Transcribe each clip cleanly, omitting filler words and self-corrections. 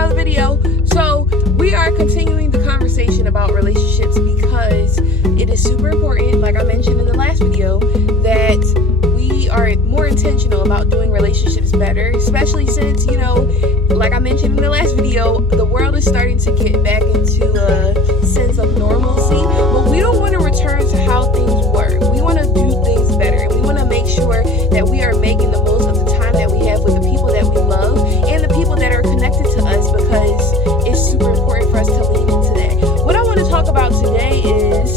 another video. So we are continuing the conversation about relationships because it is super important, like I mentioned in the last video, that we are more intentional about doing relationships better, especially since, you know, like I mentioned in the last video, the world is starting to get back into a sense of normalcy, but we don't want to return to how things were. We want to do things better, and we want to make sure that we are making the most of the time that we have with the people that we love and the people that are connected to us, because it's super important for us to lean into that. What I want to talk about today is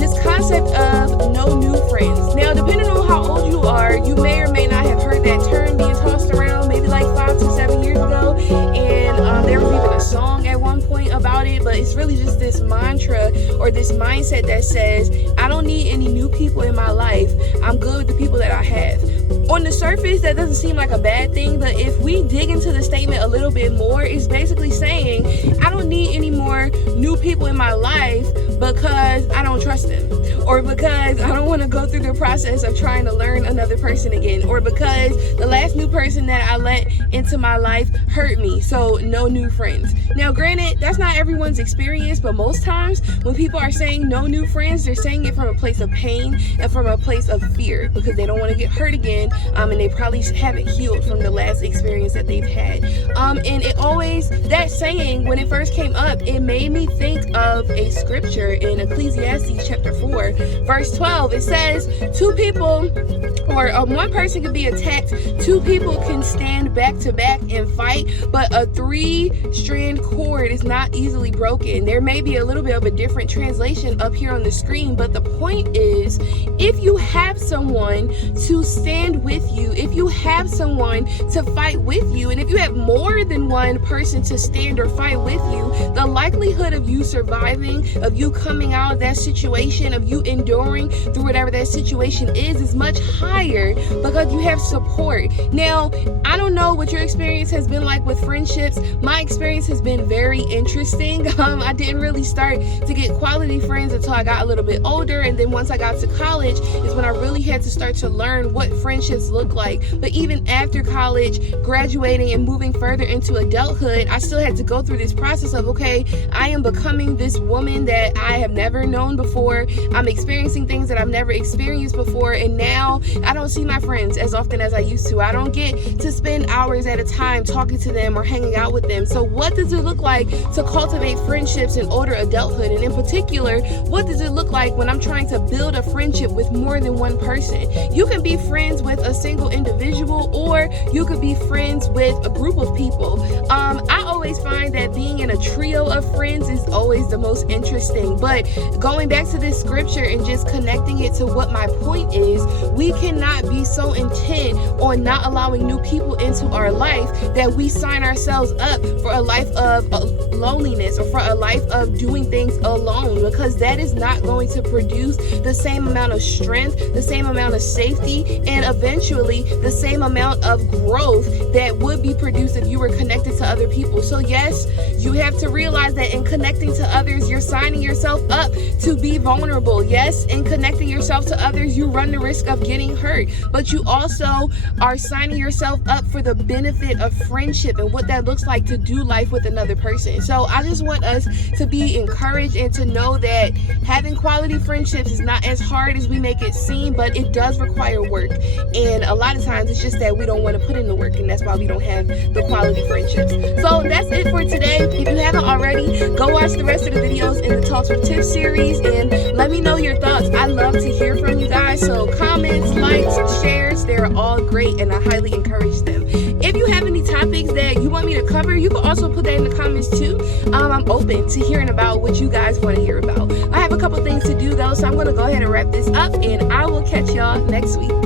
this concept of no new friends. Now, depending on how old you are, you may or may not have heard that term being tossed around maybe like 5 to 7 years ago, and there was even a song at one point about it, but it's really just this mantra or this mindset that says, I don't need any new people in my life. I'm good with the people that I have. On the surface, that doesn't seem like a bad thing, but if we dig into the statement a little bit more, it's basically saying, I don't need any more new people in my life because I don't trust them, or because I don't want to go through the process of trying to learn another person again, or because the last new person that I let into my life hurt me, so no new friends. Now, granted, that's not everyone's experience, but most times when people are saying no new friends, they're saying it from a place of pain and from a place of fear, because they don't want to get hurt again, and they probably haven't healed from the last experience that they've had. And it always, that saying, when it first came up, it made me think of a scripture in Ecclesiastes chapter 4, verse 12. It says, two people, or one person can be attacked, two people can stand back to back and fight, but a 3-strand cord is not easily broken. There may be a little bit of a different translation up here on the screen, but the point is, if you have someone to stand with you, if you have someone to fight with you, and if you have more than one person to stand or fight with you, the likelihood of you surviving, of you coming out of that situation, of you enduring through whatever that situation is much higher, because you have support. Now, I don't know what your experience has been like with friendships. My experience has been very interesting. I didn't really start to get quality friends until I got a little bit older, and then once I got to college is when I really had to start to learn what friendships look like. But even after college, graduating and moving further into adulthood, I still had to go through this process of, okay, I am becoming this woman that I have never known before. I'm experiencing things that I've never experienced before, and now I don't see my friends as often as I used to. I don't get to spend hours at a time talking to them or hanging out with them. So what does it look like to cultivate friendships in older adulthood? And in particular, what does it look like when I'm trying to build a friendship with more than one person? You can be friends with a single individual, or you could be friends with a group of people. I always find that being in a trio of friends is always the most interesting. But going back to this scripture and just connecting it to what my point is, we cannot be so intent on not allowing new people into our life that we sign ourselves up for a life of loneliness, or for a life of doing things alone, because that is not going to produce the same amount of strength, the same amount of safety, and eventually the same amount of growth that would be produced if you were connected to other people. So yes, you have to realize that in connecting to others, you're signing yourself up to be vulnerable. Yes, in connecting yourself to others, you run the risk of getting hurt, but you also are signing yourself up for the benefit of friendship and what that looks like to do life with another person. So I just want us to be encouraged and to know that having quality friendships is not as hard as we make it seem, but it does require work. And a lot of times it's just that we don't want to put in the work, and that's why we don't have the quality friendships. So that's it for today. If you haven't already, go watch the rest of the videos in the Talks with Tiff series and let me know your thoughts. I love to hear from you guys. So comments, likes, shares, they're all great, and I highly encourage them. If you have any topics that you want me to cover, you can also put that in the comments too. I'm open to hearing about what you guys want to hear about. I have a couple things to do though, so I'm going to go ahead and wrap this up, and I will catch y'all next week.